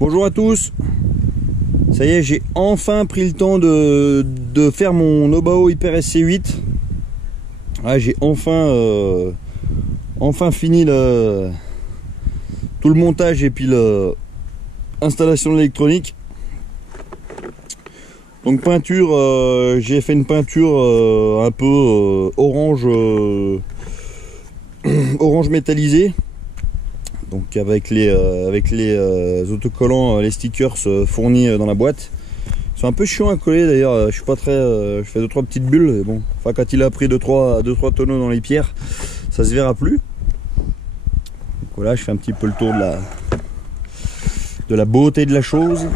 Bonjour à tous. Ça y est, j'ai enfin pris le temps de faire mon Obao Hyper SC8. Ah, j'ai enfin fini tout le montage et puis l'installation de l'électronique. Donc peinture, j'ai fait une peinture un peu orange orange métallisé. Donc avec les autocollants, les stickers fournis dans la boîte. Ils sont un peu chiants à coller d'ailleurs, je suis pas très. Je fais 2-3 petites bulles, mais bon. Enfin, quand il a pris 2-3 tonneaux dans les pierres, ça se verra plus. Donc voilà, je fais un petit peu le tour de la beauté de la chose.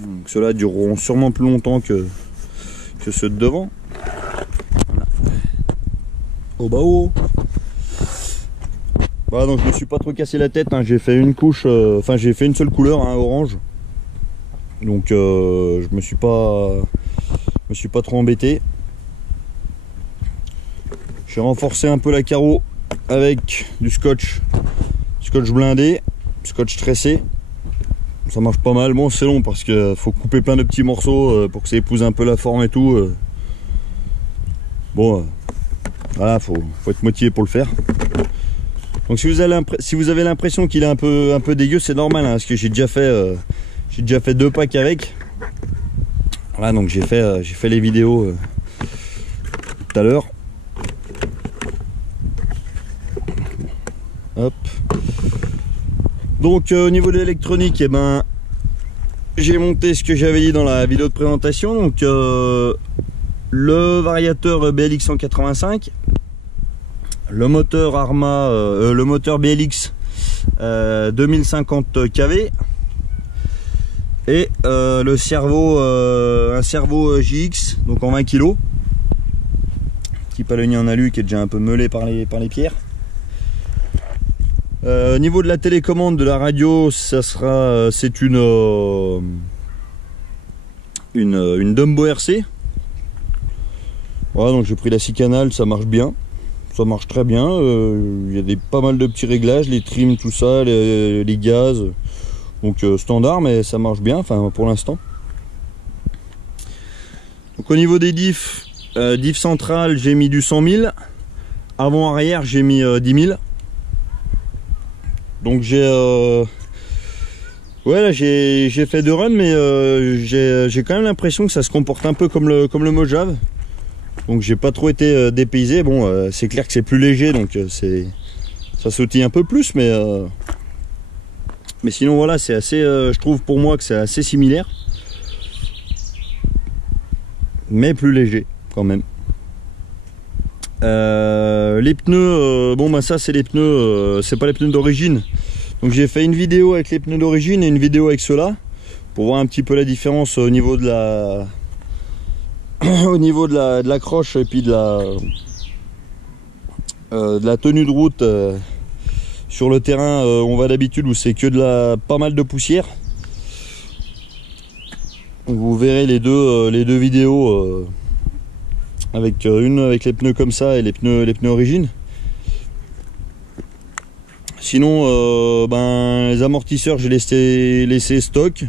Donc ceux-là dureront sûrement plus longtemps que ceux de devant. Voilà. Obao. Voilà, donc je me suis pas trop cassé la tête, hein. J'ai fait une couche, enfin j'ai fait une seule couleur, hein, orange. Donc je me suis pas trop embêté. J'ai renforcé un peu la carreau avec du scotch blindé, scotch tressé. Ça marche pas mal. Bon, c'est long parce que faut couper plein de petits morceaux pour que ça épouse un peu la forme et tout. Bon, voilà, faut être motivé pour le faire. Donc si vous avez l'impression qu'il est un peu dégueu, c'est normal, hein, parce que j'ai déjà fait 2 packs avec. Voilà, donc j'ai fait les vidéos tout à l'heure. Hop. Donc au niveau de l'électronique, eh ben, j'ai monté ce que j'avais dit dans la vidéo de présentation. Donc le variateur BLX 185. Le moteur Arma, le moteur BLX 2050 kV et le servo, un servo JX, donc en 20 kg, petit palonnier en alu qui est déjà un peu meulé par les pierres. Au niveau de la télécommande de la radio, ça sera, c'est une Dumbo RC. Voilà, donc j'ai pris la 6 canals, ça marche bien. Ça marche très bien, il y a pas mal de petits réglages, les trims, tout ça, les gaz. Donc standard, mais ça marche bien, enfin pour l'instant. Donc au niveau des diffs, diff centrale, j'ai mis du 100 000. Avant arrière, j'ai mis 10 000. Donc j'ai ouais, là j'ai fait 2 runs, mais j'ai quand même l'impression que ça se comporte un peu comme le Mojave. Donc j'ai pas trop été dépaysé. Bon, c'est clair que c'est plus léger, donc ça sautille un peu plus, mais sinon voilà, c'est assez. Je trouve pour moi que c'est assez similaire, mais plus léger quand même. Les pneus, bon bah ça c'est les pneus, c'est pas les pneus d'origine. Donc j'ai fait une vidéo avec les pneus d'origine et une vidéo avec ceux-là pour voir un petit peu la différence au niveau de la de la croche et puis de la tenue de route sur le terrain où on va d'habitude, où c'est que pas mal de poussière. Donc vous verrez les deux vidéos avec une avec les pneus comme ça et les pneus origine. Sinon ben les amortisseurs j'ai laissé stock,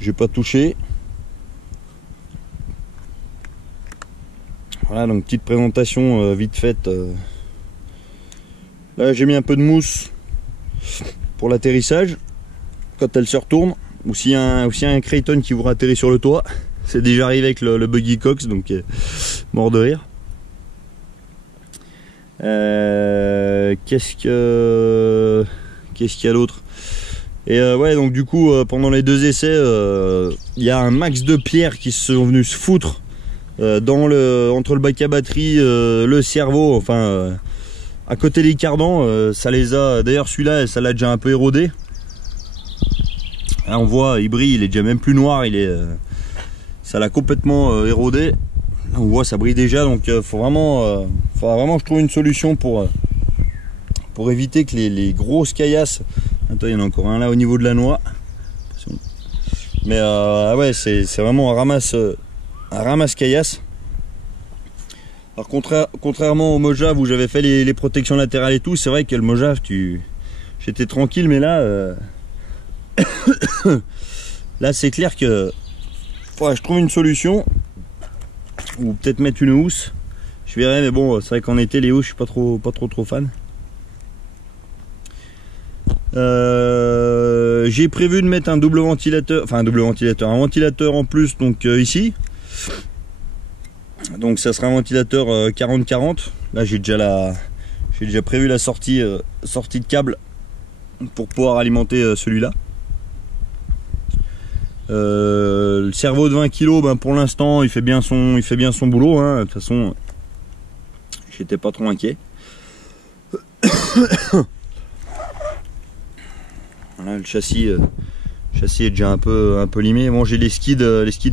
j'ai pas touché. Voilà, donc petite présentation vite faite. Là j'ai mis un peu de mousse pour l'atterrissage quand elle se retourne, ou s'il y a un Creighton qui vous atterrit sur le toit. C'est déjà arrivé avec le Buggy Cox, donc mort de rire. Qu'est-ce qu'il y a d'autre? Et ouais, donc du coup pendant les 2 essais, il y a un max de pierres qui sont venus se foutre entre le bac à batterie, le cerveau, enfin à côté des cardans, ça les a. D'ailleurs celui-là, ça l'a déjà un peu érodé. Là, on voit, il brille, il est déjà même plus noir, ça l'a complètement érodé. Là, on voit, ça brille déjà, donc faudra vraiment que je trouve une solution pour éviter que les grosses caillasses. Attends, il y en a encore un là au niveau de la noix. Mais ouais, c'est vraiment un ramasse caillasse. Alors contrairement au Mojave où j'avais fait les protections latérales et tout, c'est vrai que le Mojave, j'étais tranquille, mais là, là c'est clair que ouais, je trouve une solution, ou peut-être mettre une housse. Je verrai, mais bon, c'est vrai qu'en été les housses, je suis pas trop fan. J'ai prévu de mettre un double ventilateur, enfin un double ventilateur, un ventilateur en plus, donc ici. Donc ça sera un ventilateur 40-40. Là j'ai déjà prévu la sortie de câble pour pouvoir alimenter celui-là. Le cerveau de 20 kg, ben pour l'instant il fait bien son boulot, hein. De toute façon j'étais pas trop inquiet. Voilà, le châssis est déjà un peu limé. Bon, j'ai les skid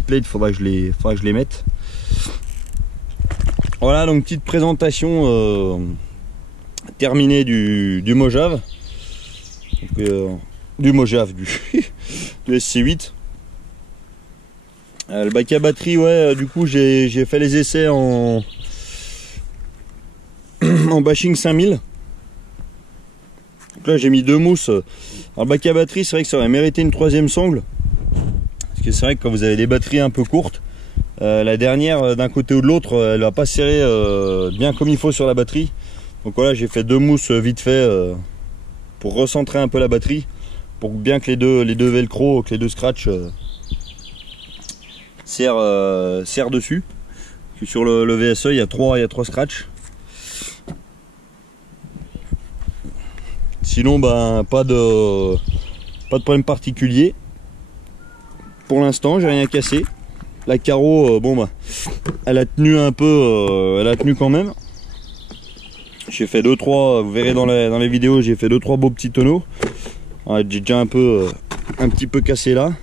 plates, faudra que je les mette. Voilà, donc petite présentation terminée du Mojave. Donc, du Mojave, du SC8. Le bac à batterie, ouais, du coup j'ai fait les essais en bashing 5000. Donc là j'ai mis 2 mousses. Alors le bac à batterie, c'est vrai que ça aurait mérité une 3e sangle. Parce que c'est vrai que quand vous avez des batteries un peu courtes, la dernière d'un côté ou de l'autre, elle va pas serrer bien comme il faut sur la batterie. Donc voilà, j'ai fait 2 mousses vite fait pour recentrer un peu la batterie, pour bien que les deux velcro, que les 2 scratch serrent dessus. Parce que sur le VSE, il y a 3 scratch. Sinon, ben pas de problème particulier. Pour l'instant, j'ai rien cassé. La carreau, bon bah, elle a tenu un peu, elle a tenu quand même. J'ai fait 2-3, vous verrez dans les vidéos, j'ai fait 2-3 beaux petits tonneaux. Ouais, j'ai déjà un petit peu cassé là.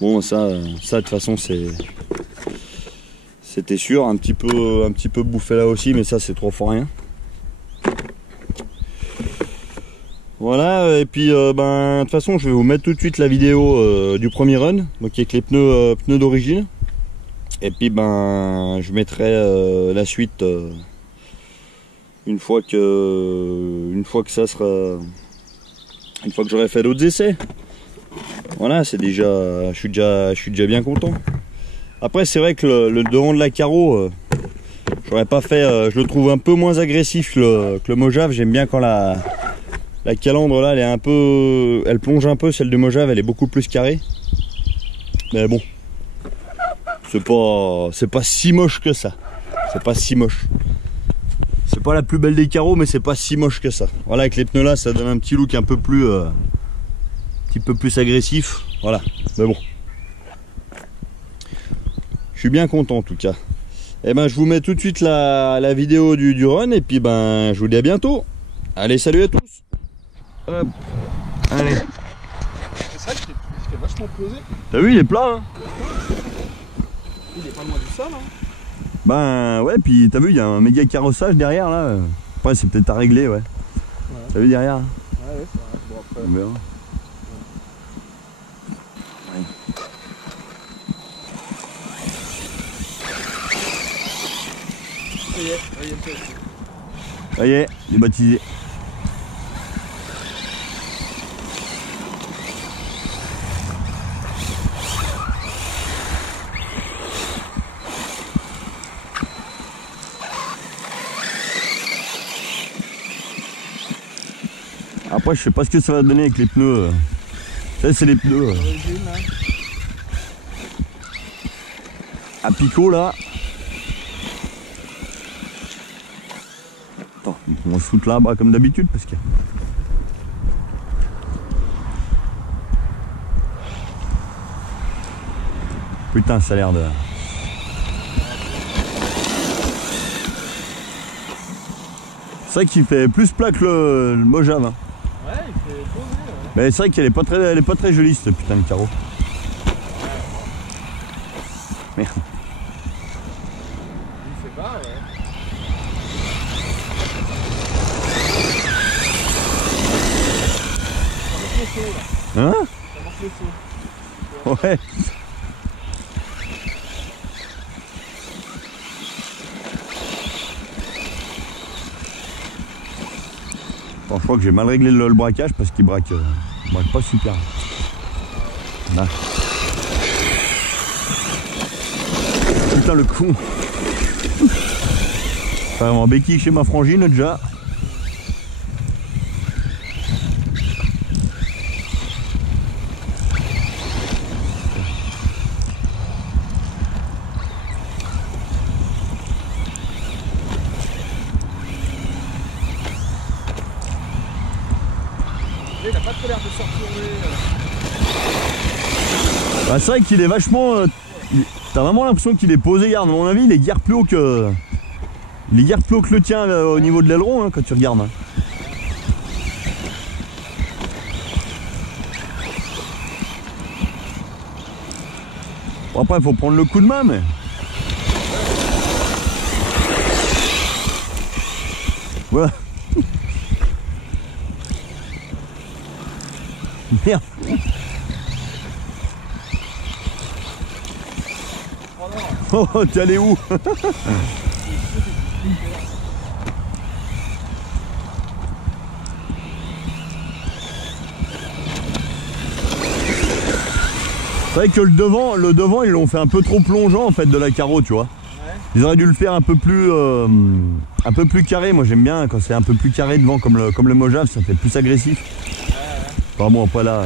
Bon, ça de toute façon c'était sûr, un petit peu bouffé là aussi, mais ça c'est 3 fois rien. Voilà, et puis ben de toute façon je vais vous mettre tout de suite la vidéo du premier run, donc avec les pneus d'origine. Et puis ben je mettrai la suite une fois que j'aurai fait d'autres essais. Voilà, c'est déjà, je suis déjà bien content. Après c'est vrai que le devant de la carreau, j'aurais pas fait, je le trouve un peu moins agressif que le Mojave. J'aime bien quand la calandre là, elle plonge un peu. Celle de Mojave, elle est beaucoup plus carrée. Mais bon, c'est pas si moche que ça. C'est pas si moche. C'est pas la plus belle des carreaux, mais c'est pas si moche que ça. Voilà, avec les pneus là, ça donne un petit look un peu plus agressif. Voilà, mais bon. Je suis bien content en tout cas. Et ben je vous mets tout de suite la vidéo du run, et puis ben je vous dis à bientôt. Allez, salut à tous. Hop. Allez. C'est vrai qu'il est vachement posé. T'as vu, il est plat, hein. Il est pas loin du sol, hein. Ben ouais, puis t'as vu, il y a un méga carrossage derrière là. Après c'est peut-être à régler, ouais. T'as vu derrière? Ouais, c'est vrai. Bon, après. On verra. Ça y est, il est baptisé. Après je sais pas ce que ça va donner avec les pneus. Ça c'est les pneus à picot là. Attends, on va se foutre là bas comme d'habitude parce que. Putain, ça a l'air de. C'est vrai qu'il fait plus plat que le Mojave. Hein. Ouais, il fait posé. Ouais. Mais c'est vrai qu'elle est pas très jolie cette putain de carreau. Merde. Il fait bas, ouais. Ça manque le saut là. Hein? Ça manque le saut. Ouais. Bon, je crois que j'ai mal réglé le braquage parce qu'il braque pas super. Là. Putain le con. Vraiment béquille chez ma frangine déjà. Il a pas trop l'air de se retourner. Bah, c'est vrai qu'il est vachement... T'as vraiment l'impression qu'il est posé. Regarde, à mon avis, il est guère plus haut que... Il est guère plus haut que le tien là, au niveau de l'aileron hein, quand tu regardes. Hein. Bon, après, il faut prendre le coup de main, mais... Voilà. Merde. Oh, t'es allé où? C'est vrai que le devant ils l'ont fait un peu trop plongeant en fait de la carreau, tu vois. Ouais. Ils auraient dû le faire un peu plus carré. Moi j'aime bien quand c'est un peu plus carré devant comme le Mojave, ça fait plus agressif. Ouais. Enfin bon après là.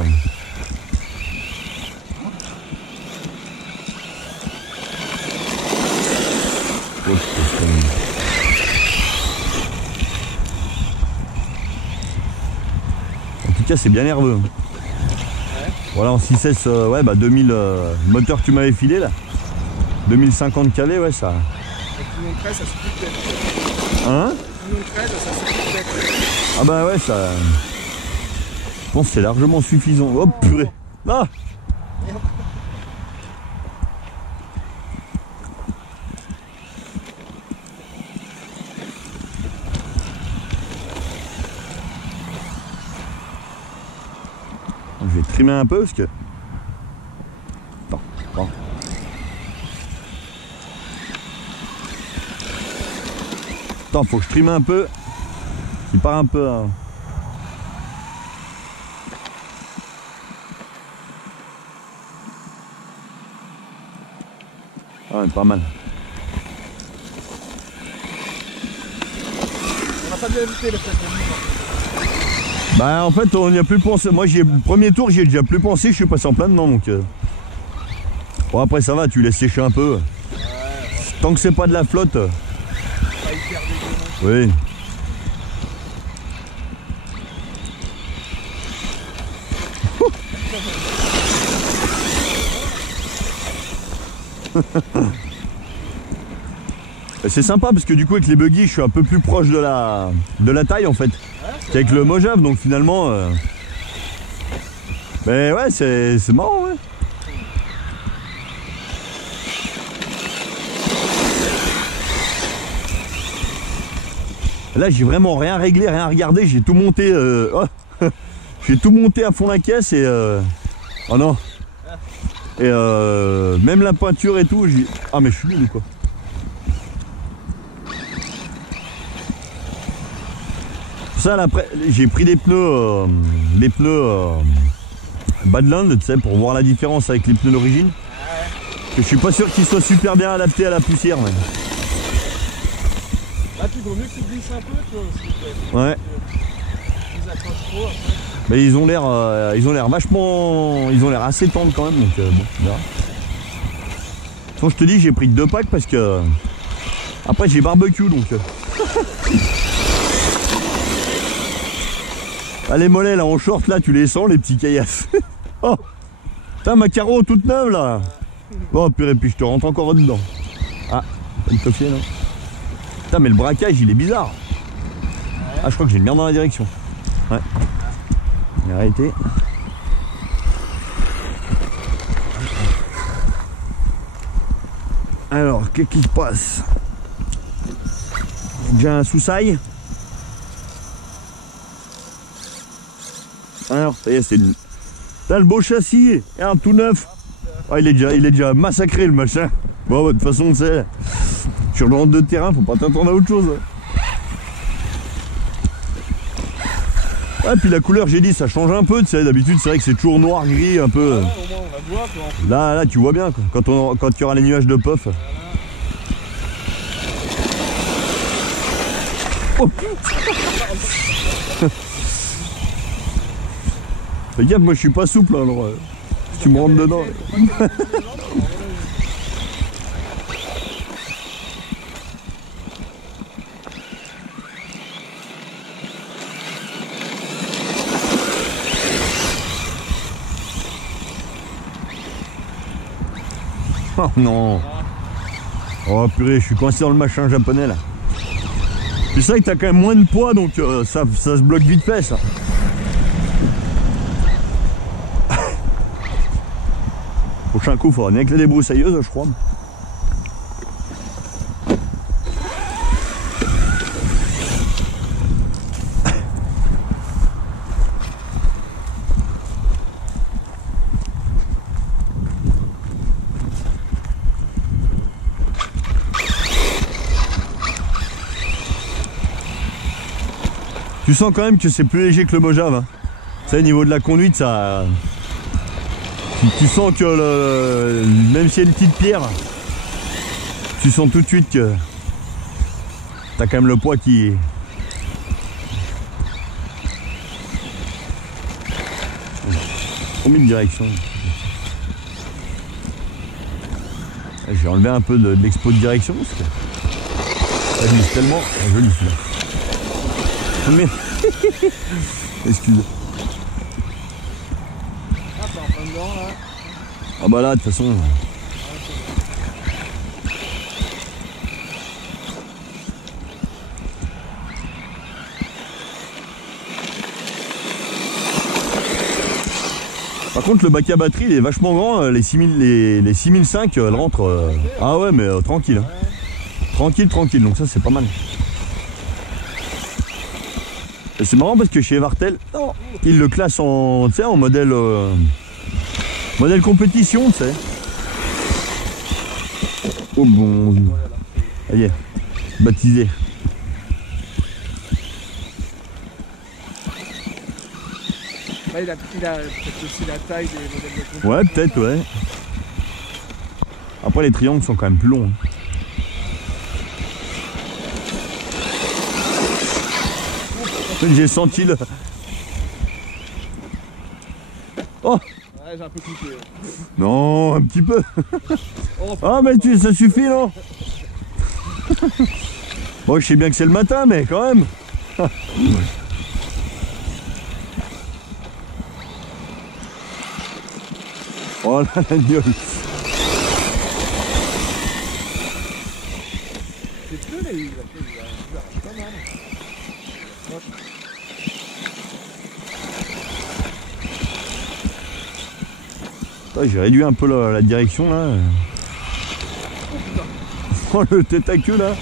En tout cas c'est bien nerveux. Voilà en 6S, ouais bah 2000 moteur que tu m'avais filé là. 2050 calé, ouais ça. Avec une longue 13 ça suffit peut-être. Hein? Une longue 13 ça suffit peut-être. Ah bah ouais ça. Je pense que c'est largement suffisant. Oh purée. Ah! Je vais trimer un peu parce que... Attends, attends. Attends, faut que je trime un peu. Il part un peu... Hein. Ah ouais, pas mal. On n'a pas bien évité le fait de... Bah en fait on n'y a plus pensé. Moi le premier tour j'y ai déjà plus pensé, je suis passé en plein dedans donc bon après ça va, tu laisses sécher un peu. Ouais. Tant que c'est pas de la flotte. Pas hyper dégueu. Oui. C'est sympa parce que du coup avec les buggy je suis un peu plus proche de la taille en fait. Qu'avec le Mojave, donc finalement mais ouais c'est marrant ouais. Là j'ai vraiment rien réglé, rien regardé, j'ai tout monté oh. J'ai tout monté à fond la caisse et oh non. Et même la peinture et tout, ah mais je suis nul quoi. Ça, après, j'ai pris des pneus Badland, tu sais, pour voir la différence avec les pneus d'origine. Je suis pas sûr qu'ils soient super bien adaptés à la poussière. Mais... Là, tu vaut mieux que tu glisses un peu, toi aussi. Ouais. Ils accrochent trop après. Mais ils ont l'air vachement, ils ont l'air assez tendres quand même, donc bon, on verra. Quand je te dis, j'ai pris 2 packs parce que après j'ai barbecue donc. Ah, les mollets là en short là tu les sens les petits caillasses. Oh putain ma carreau toute neuve là. Oh purée puis je te rentre encore dedans. Ah une coffie non. Putain mais le braquage il est bizarre. Ah je crois que j'ai une merde dans la direction. Ouais. Arrêtez. Alors qu'est-ce qui se passe? J'ai un sous-saille. Alors, ça y est, c'est le... T'as le beau châssis, et un tout neuf. Ah, il est déjà massacré le machin. Bon, de toute façon, tu sais, sur le rentre de terrain, faut pas t'attendre à autre chose. Ouais, puis la couleur, j'ai dit, ça change un peu, tu sais, d'habitude c'est vrai que c'est toujours noir, gris, un peu. Ouais, au moins on va voir quoi. Là, tu vois bien, quoi. Quand il y aura les nuages de puff. Oh putain. Fais gaffe, moi je suis pas souple, alors si tu me rentres dedans. Oh non. Oh purée, je suis coincé dans le machin japonais là. C'est ça que t'as quand même moins de poids, donc ça se bloque vite fait ça. Prochain coup, il faudra bien que la débroussailleuse, je crois. Tu sens quand même que c'est plus léger que le Mojave. Hein. Tu sais, au niveau de la conduite, ça... Tu sens que même s'il y a une petite pierre, tu sens tout de suite que t'as quand même le poids qui... Combien de direction? J'ai enlevé un peu de l'expo de direction parce que ça glisse tellement. Joli celui-là. Mais... Excuse. Ah, t'es en plein dedans là. Ah bah là, de toute façon... Par contre, le bac à batterie, il est vachement grand. Les 6005, elle rentre... Ah ouais, mais tranquille. Hein. Tranquille, tranquille. Donc ça, c'est pas mal. Et c'est marrant parce que chez Vartel, ils le classent en, tu sais, en modèle... modèle compétition, tu sais. Oh bon... Ça y est, baptisé. Là, il a peut-être aussi la taille des modèles de compétition. Ouais, peut-être, ouais. Après, les triangles sont quand même plus longs. Hein. J'ai senti le... Oh! Ouais, j'ai un peu cliqué. Non, un petit peu. Oh, Ah, mais ça suffit, non? Bon, je sais bien que c'est le matin, mais quand même. Oh là, la gueule. c'est peu, mais il a pas mal. J'ai réduit un peu la direction là. Oh le tête à queue là.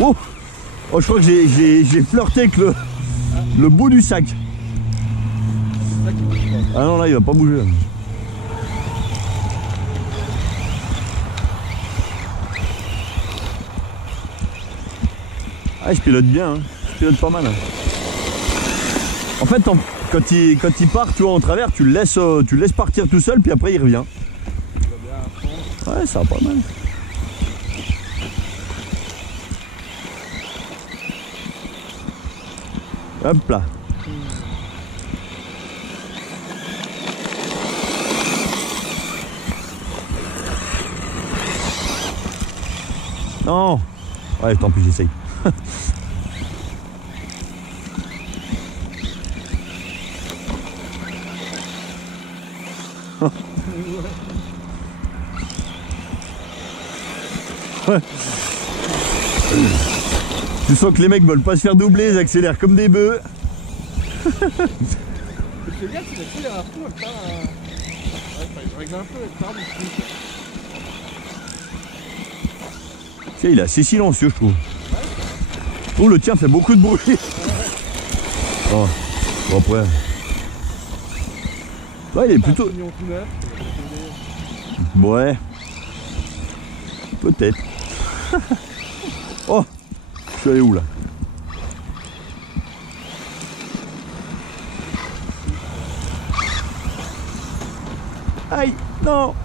Oh, oh je crois que j'ai flirté avec le bout du sac. Ah non là il va pas bouger. Ah je pilote bien, hein. Je pilote pas mal. Hein. En fait quand il part tu vois en travers tu le laisses partir tout seul puis après il revient. Ouais ça va pas mal. Hop là. Non. Ouais tant pis j'essaye. Ouais. Tu sens que les mecs veulent pas se faire doubler, ils accélèrent comme des bœufs. C'est bien, tu l'as fait à fond, elle part. Ouais, je règle un peu, elle part du coup. Tu sais, il est assez silencieux, je trouve. Oh, le tien fait beaucoup de bruit. Oh, bon après. Ouais, il est plutôt. Ouais. Peut-être. Oh, je suis allé où là? Aïe, non. Ah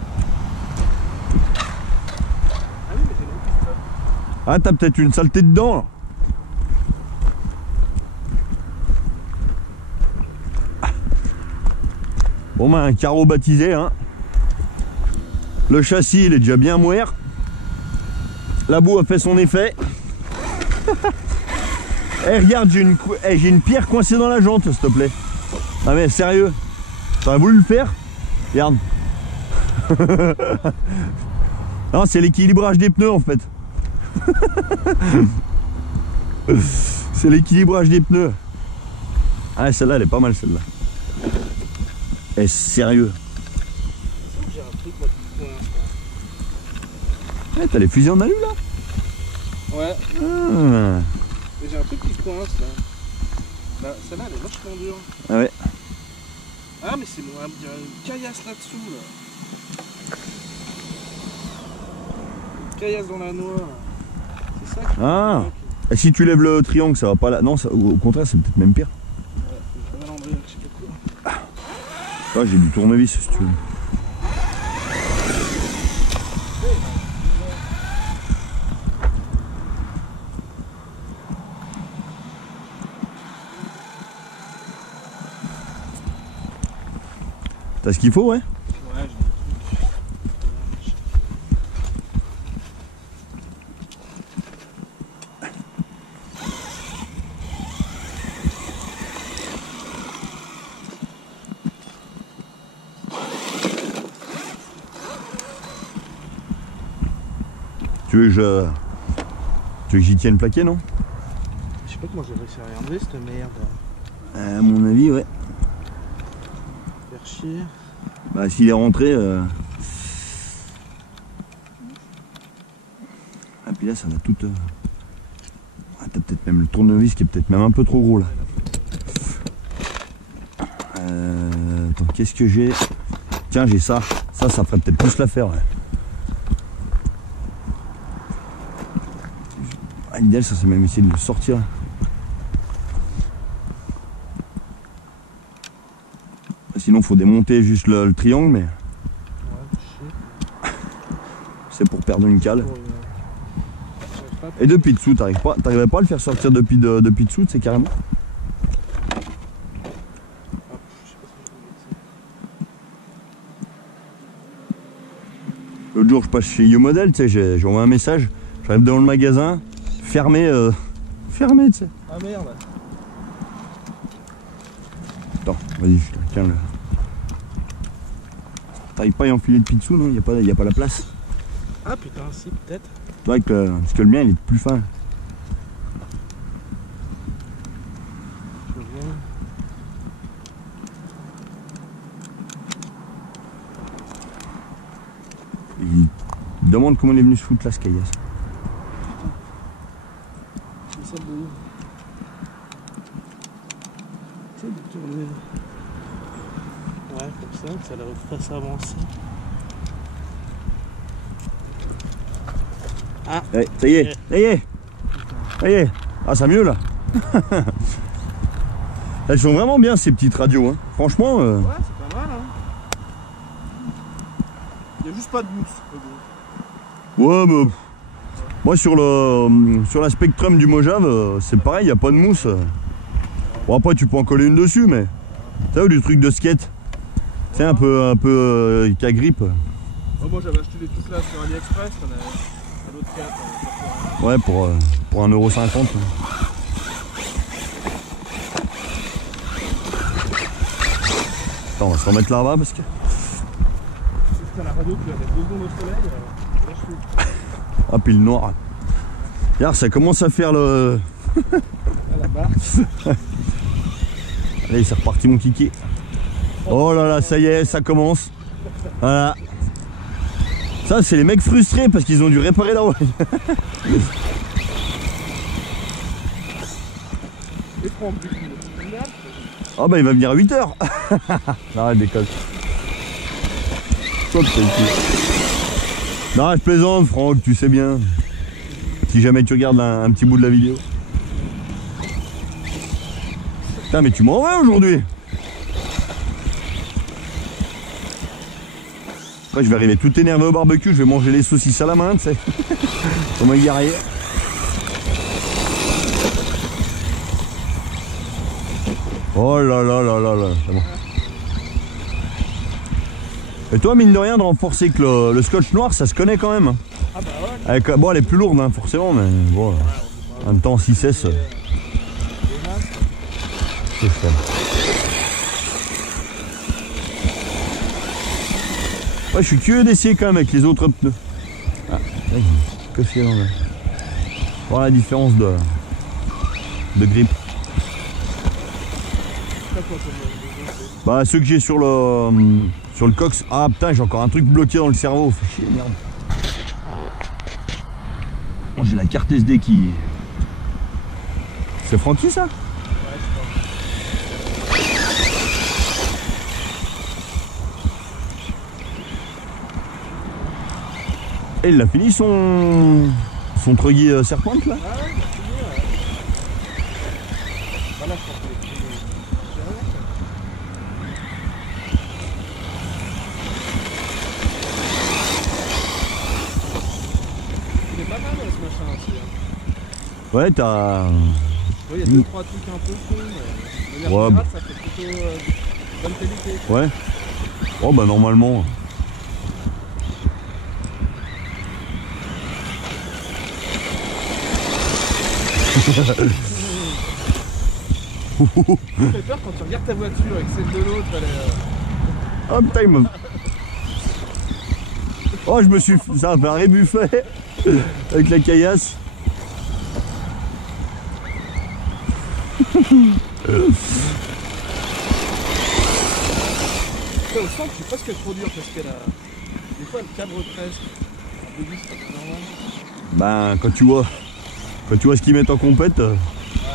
oui, mais j'ai une piste. Ah, t'as peut-être une saleté dedans là. Bon ben un carreau baptisé hein. Le châssis il est déjà bien moire. La boue a fait son effet. Eh regarde j'ai une pierre coincée dans la jante s'il te plaît. Ah mais sérieux. T'aurais voulu le faire? Regarde. Non c'est l'équilibrage des pneus en fait. C'est l'équilibrage des pneus. Ah celle-là elle est pas mal celle-là. Eh sérieux. J'ai un truc moi qui me coince là. Eh t'as les fusils en alu là? Ouais. Ah. Mais j'ai un truc qui coince là. Bah celle-là elle est vachement dure. Ah ouais. Ah mais c'est moi, il y a une caillasse là-dessous là. Une caillasse dans la noix. C'est ça qui Ah. Et si tu lèves le triangle ça va pas là. Non ça, au contraire c'est peut-être même pire. Ouais, je vais l'enlever, je sais pas quoi. Ah j'ai du tournevis si tu veux. T'as ce qu'il faut ouais? Ouais, j'ai des trucs. Tu veux que j'y tienne plaqué non? Je sais pas comment j'ai réussi à regarder cette merde. À mon avis ouais. Faire chier. Bah s'il est rentré Ah puis là ça va tout Ah, t'as peut-être même le tournevis qui est peut-être même un peu trop gros là. Attends qu'est-ce que j'ai? Tiens j'ai ça. Ça ferait peut-être plus l'affaire ouais. Ah, l'idéal ça c'est même essayer de le sortir. Sinon faut démonter juste le triangle mais Ouais, je sais. c'est pour perdre une cale. Pour, j'arrive pas Et depuis dessous t'arriverais pas à le faire sortir depuis dessous c'est carrément? à- je sais pas si je vais L'autre jour je passe chez YouModel, tu sais, j'envoie un message, j'arrive devant le magasin, fermé, fermé tu sais. Ah merde. Attends, vas-y, tiens le. T'arrives pas à y enfiler depuis dessous, non? Y a pas la place. Ah putain, si, peut-être. Toi avec parce que le mien il est plus fin. Je vois. Il demande comment il est venu se foutre là ce caillasse. C'est celle de où? Tu sais, de tourner. Ouais, comme ça la fasse avancer. Ah, Ouais, ça y est, ça y est. Ça y est. Ah ça mieux là. Elles sont vraiment bien ces petites radios, hein. Franchement. ouais, c'est pas mal, hein. Il y a juste pas de mousse. Mais bon. Ouais, mais moi sur la Spectrum du Mojave, c'est pareil, il n'y a pas de mousse. Bon après tu peux en coller une dessus, mais tu sais, du truc de skate, c'est un peu qui agrippe. Oh, moi j'avais acheté des trucs là sur AliExpress, on a à l'autre 4. Ouais, pour 1,50 €. Attends, on va se remettre là-bas parce que. C'est la radio qui va mettre 2 secondes au soleil, lâche tout. Ah puis le noir. Regarde, ça commence à faire le. Ah, la barre. Allez, c'est reparti mon kiki. Oh là là, ça y est, ça commence. Voilà. Ça, c'est les mecs frustrés parce qu'ils ont dû réparer la voie. Et Franck, du coup, Ah bah il va venir à 8 h. Arrête déconne. Non, je plaisante Franck, tu sais bien. Si jamais tu regardes un petit bout de la vidéo. Putain mais tu m'en vas aujourd'hui. Après je vais arriver tout énervé au barbecue, je vais manger les saucisses à la main, tu sais. Comme un guerrier. Oh là là là là là, c'est bon. Et toi, mine de rien, de renforcer que le scotch noir, ça se connaît quand même. Ah bah ouais. Avec, bon, elle est plus lourde, hein, forcément, mais bon, en même temps, 6S. C'est cher. Ouais, je suis curieux d'essayer quand même avec les autres pneus. Ah, que c'est là, voir la différence de grippe. Bah ceux que j'ai sur le cox. Ah putain, j'ai encore un truc bloqué dans le cerveau. Fait chier, merde. Oh, j'ai la carte SD qui... C'est Francky ça? Et il a fini son truggy serpente là? Ah ouais, c'est fini, ouais. Voilà, je pense que il est pas mal ce machin aussi. Hein. Ouais, t'as... Oui, il y a 2-3 trucs un peu cons, mais de manière générale, ça fait plutôt bonne qualité. Ouais. Oh bah normalement. Ça fait peur quand tu regardes ta voiture avec celle de l'autre. Oh putain, il me... Oh, je me suis... Ça a fait un rébuffet avec la caillasse. Au centre, je sais pas ce qu'elle produit parce qu'elle a... Des fois, elle cadre presque. Un peu c'est pas normal. Ben, quand tu vois ce qu'ils mettent en compète,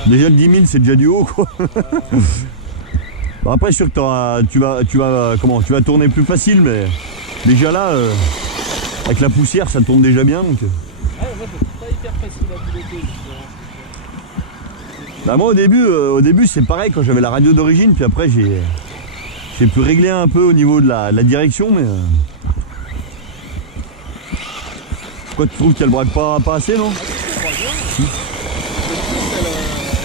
déjà le 10 000 c'est déjà du haut quoi. Bon, après sûr que tu vas tourner plus facile, mais déjà là avec la poussière ça tourne déjà bien donc. Ah ouais, c'est pas hyper facile à piloter. Bah moi au début c'est pareil quand j'avais la radio d'origine, puis après j'ai pu régler un peu au niveau de la direction, mais pourquoi tu trouves qu'elle braque pas assez, non? Elle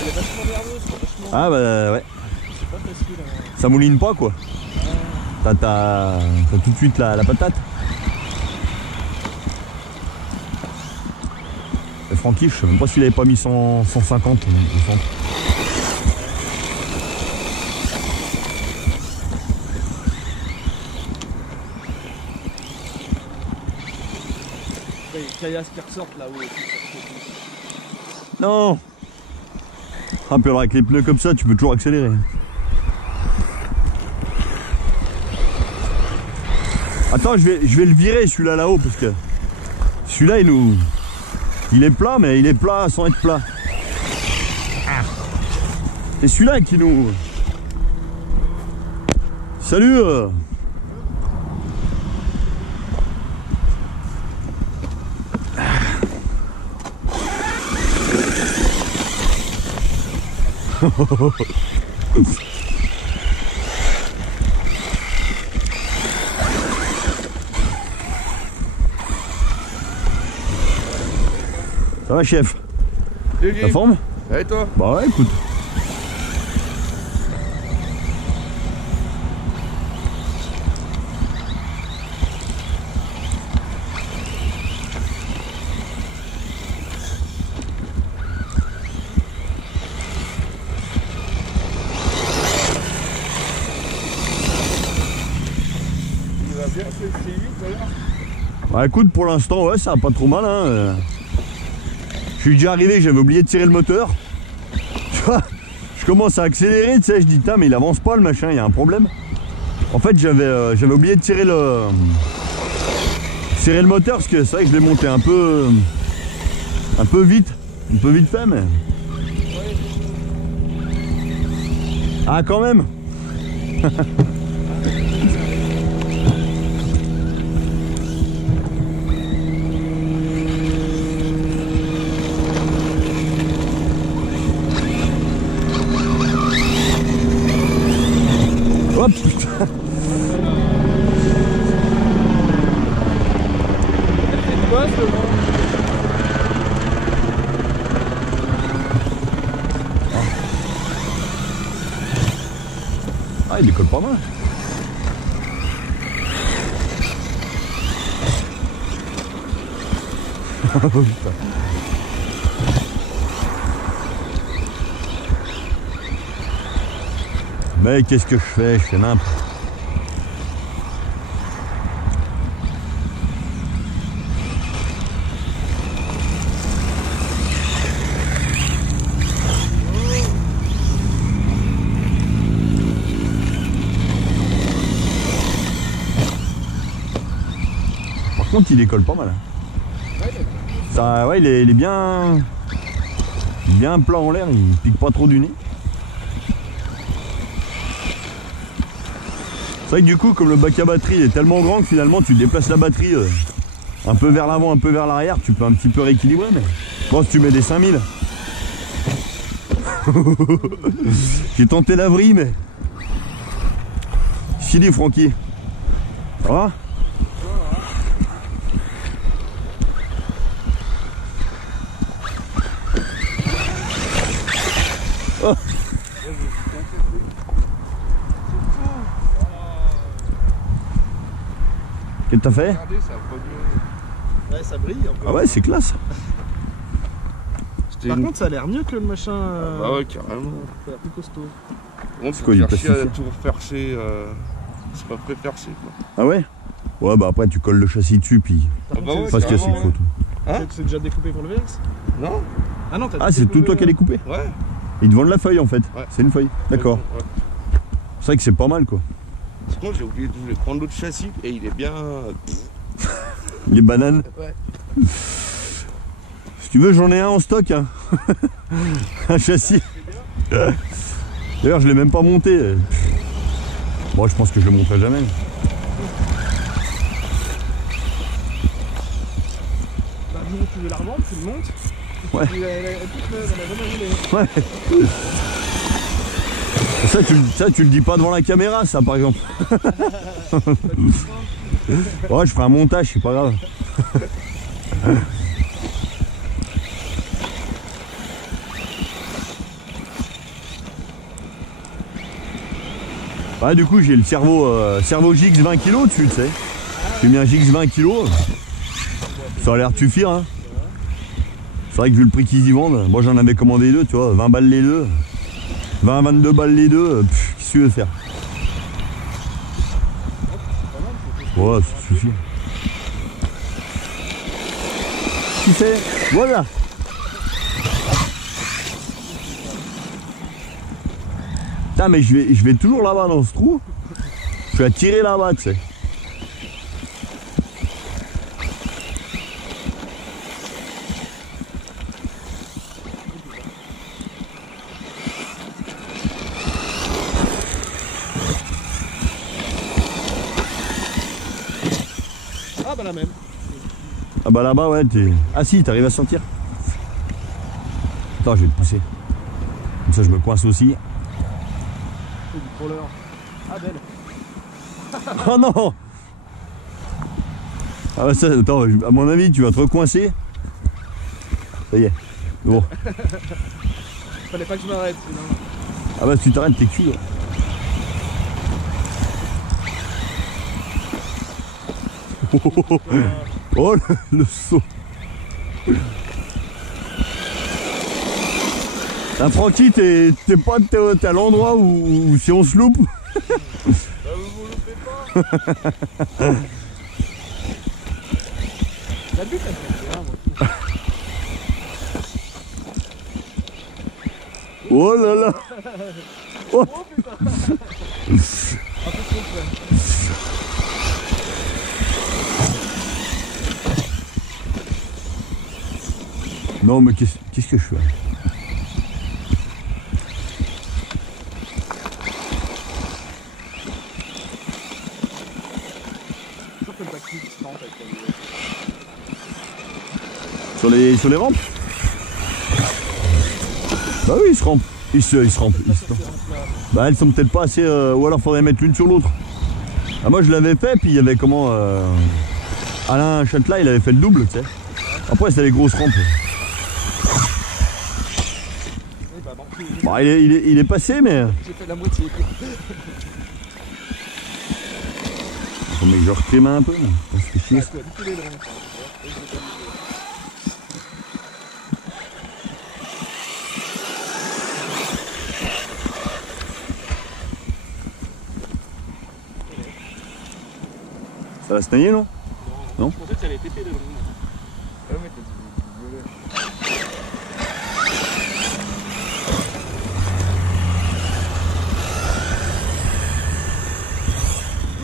est vachement nerveuse, vachement... Ah bah ouais. C'est pas facile. Ça mouline pas quoi. T'as tout de suite la patate. Et Francky, je sais même pas s'il avait pas mis 150 au centre. Il y a les caillasses qui ressortent là-haut. Non. Ah, puis alors avec les pneus comme ça, tu peux toujours accélérer. Attends, je vais le virer celui-là là-haut parce que celui-là il est plat, mais il est plat sans être plat. C'est celui-là qui nous... Salut Ça va chef? La forme? Et toi? Bah ouais, écoute. Il va bien, c'est 8 d'ailleurs. Bah écoute, pour l'instant, ouais, ça va pas trop mal, hein. Je suis déjà arrivé, j'avais oublié de tirer le moteur. Tu vois, je commence à accélérer, tu sais, je dis, putain, mais il avance pas le machin, il y a un problème. En fait, j'avais oublié de tirer le moteur, parce que c'est vrai que je l'ai monté un peu vite fait, mais... Ah, quand même. Hop, putain. passe devant. Ah, il décolle pas mal. Oh, putain. Mais qu'est-ce que je fais? Je fais n'importe. Par contre, il décolle pas mal. Ça, ouais, il est bien plat en l'air, il pique pas trop du nez. C'est vrai que du coup, comme le bac à batterie est tellement grand que finalement tu déplaces la batterie un peu vers l'avant, un peu vers l'arrière, tu peux un petit peu rééquilibrer, mais je pense que tu mets des 5000. J'ai tenté la vrille, mais... Chili, Francky. Ça va? Oh. Qu'est-ce que t'as fait? Regardez, ça a pas ouais, ça brille un peu. Ah ouais, c'est classe. Par contre, ça a l'air mieux que le machin. Ah ouais, carrément. Ça a l'air plus costaud. C'est quoi, il est chercher à plastifié? tout repercer, c'est pas pré-percé quoi. Ah ouais? Ouais, bah après tu colles le châssis dessus, puis Ah bah ouais, pas se casser le carrément, croc. Hein? C'est déjà découpé pour le VX? Non? Ah non, t'as Ah, c'est tout toi qui as découpé? Ouais. Ils te vendent la feuille en fait. Ouais. C'est une feuille. D'accord. Ouais. C'est vrai que c'est pas mal quoi. Par contre, j'ai oublié de prendre l'autre châssis et il est bien. Les bananes. Ouais. Si tu veux, j'en ai un en stock. Hein. Un châssis. D'ailleurs, je l'ai même pas monté. Bon, je pense que je le monterai jamais. Bah, du coup, tu veux la revendre, tu le montes. Ouais. Elle est toute neuve, elle a jamais roulé. Ouais. Ça, tu le dis pas devant la caméra, ça, par exemple. Ouais, je ferai un montage, c'est pas grave. Ouais, du coup, j'ai le cerveau GX 20 kg dessus, tu sais. J'ai mis un GX 20 kg. Ça a l'air de suffire, hein. C'est vrai que vu le prix qu'ils y vendent, moi j'en avais commandé deux, tu vois, 20 balles les deux. 20, 22 balles les deux, qu'est-ce que tu veux faire? Ouais, ça suffit. Qui c'est? Voilà. Putain, mais je vais toujours là-bas dans ce trou. Je vais tirer là-bas, tu sais. Ah bah la même. Ah bah là-bas, ouais, t'es... Ah si, t'arrives à sortir. Attends, je vais te pousser. Comme ça, je me coince aussi. C'est du crawler. Ah belle. Oh non! Ah bah ça, attends, à mon avis, tu vas te recoincer. Ça y est. Bon. Fallait pas que je m'arrête sinon. Ah bah si tu t'arrêtes, t'es cuit. Là. Oh, le saut. Là, Francky, t'es à l'endroit où si on se loupe. Bah vous loupez pas. La butte elle fait bien moi. Oh là là. Oh. Oh putain. Un peu trop près. Non mais qu'est-ce que je fais? Sûr que le backflip se rampe avec Sur les rampes? Bah oui, il se rampe. Il se rampe. Bah elles sont peut-être pas assez... ou alors faudrait mettre l'une sur l'autre. Ah moi je l'avais fait, puis il y avait comment... Alain Châtelain, il avait fait le double, tu sais. Après, c'était les grosses rampes. Oui, bah, bon, Bon, il est passé, mais. j'ai fait la moitié. Faut que je recrée un peu. Là. Ça fait chier. Ah, tu as dit tous les drones. Ça va se tailler, non? Non. Je pensais que ça allait péter les drones. Ah, mais t'as dit violet.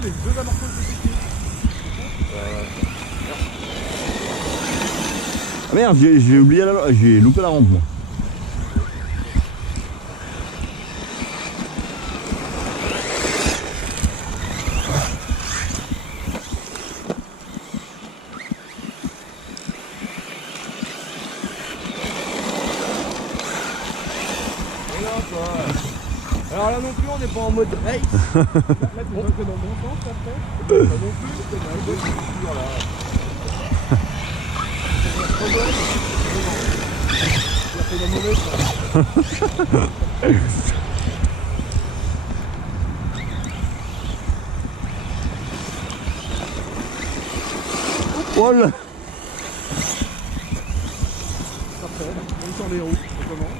Les deux amorçons de pété. Ah merde, j'ai oublié j'ai loupé la rampe, moi. Alors là non plus on n'est pas en mode race. Là tu vas que dans mon sens après. Pas non plus, c'est mal de là. Tu as fait la mauvaise. Oh là. Parfait, on sort les roues, comment?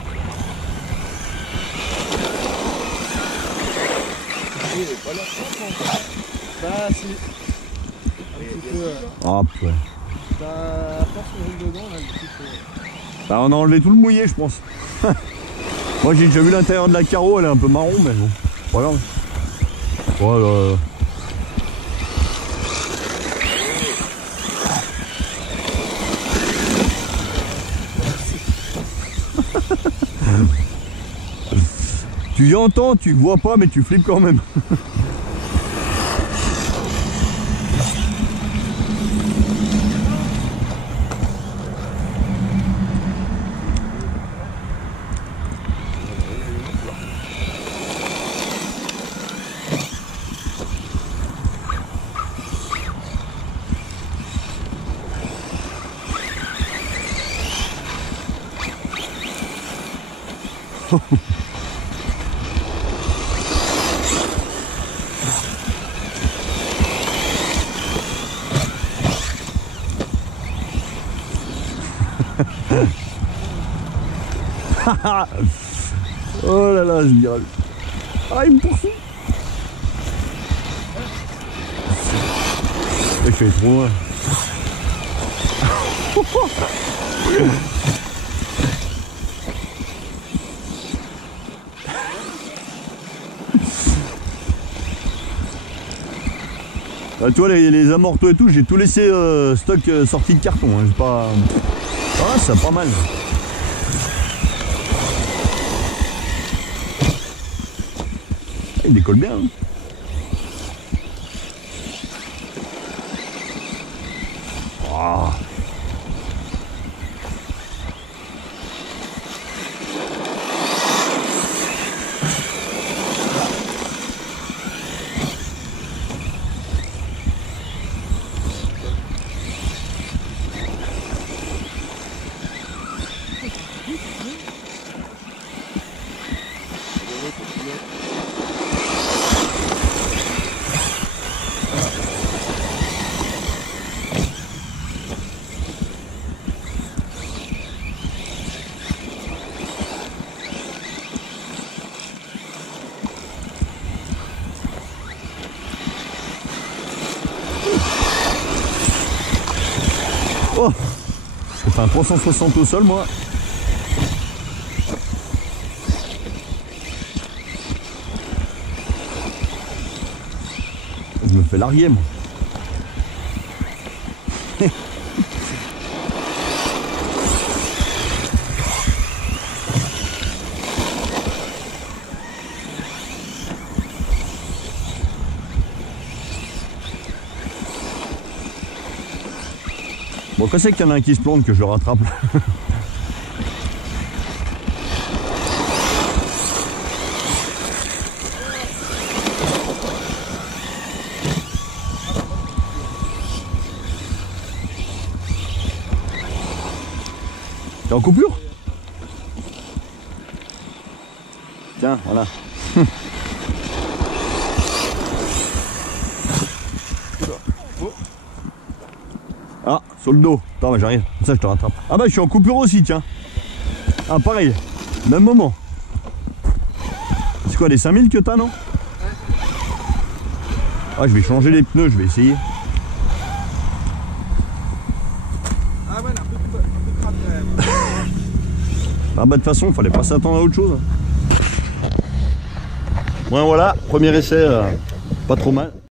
Pas la France encore. Bah si. Un petit peu. Hop, ouais. Bah à force on roule dedans là, un petit peu. Bah, on a enlevé tout le mouillé, je pense. Moi, j'ai déjà vu l'intérieur de la carreau, elle est un peu marron, mais bon. Pas grave. Voilà. Tu y entends, tu vois pas, mais tu flippes quand même. Oh là là, je dirais. Ah, il me poursuit. Il fait trop loin. Ah, toi, les amortos et tout, j'ai tout laissé stock sorti de carton. Hein. J'ai pas. Ah, c'est pas mal. Il décolle bien. Hein. Oh. Oh, j'ai fait un 360 au sol, moi. Je me fais larguer, moi. Bon, quand c'est qu'il y en a un qui se plante que je le rattrape? T'es en coupure? Tiens, voilà. Ah, sur le dos. Attends, mais j'arrive. Comme ça, je te rattrape. Ah bah, je suis en coupure aussi, tiens. Ah, pareil. Même moment. C'est quoi, les 5000 que t'as, non? Ah, je vais changer les pneus, je vais essayer. Ah ouais, un peu crade quand même. Ah bah, de toute façon, fallait pas s'attendre à autre chose. Bon, voilà, premier essai, pas trop mal.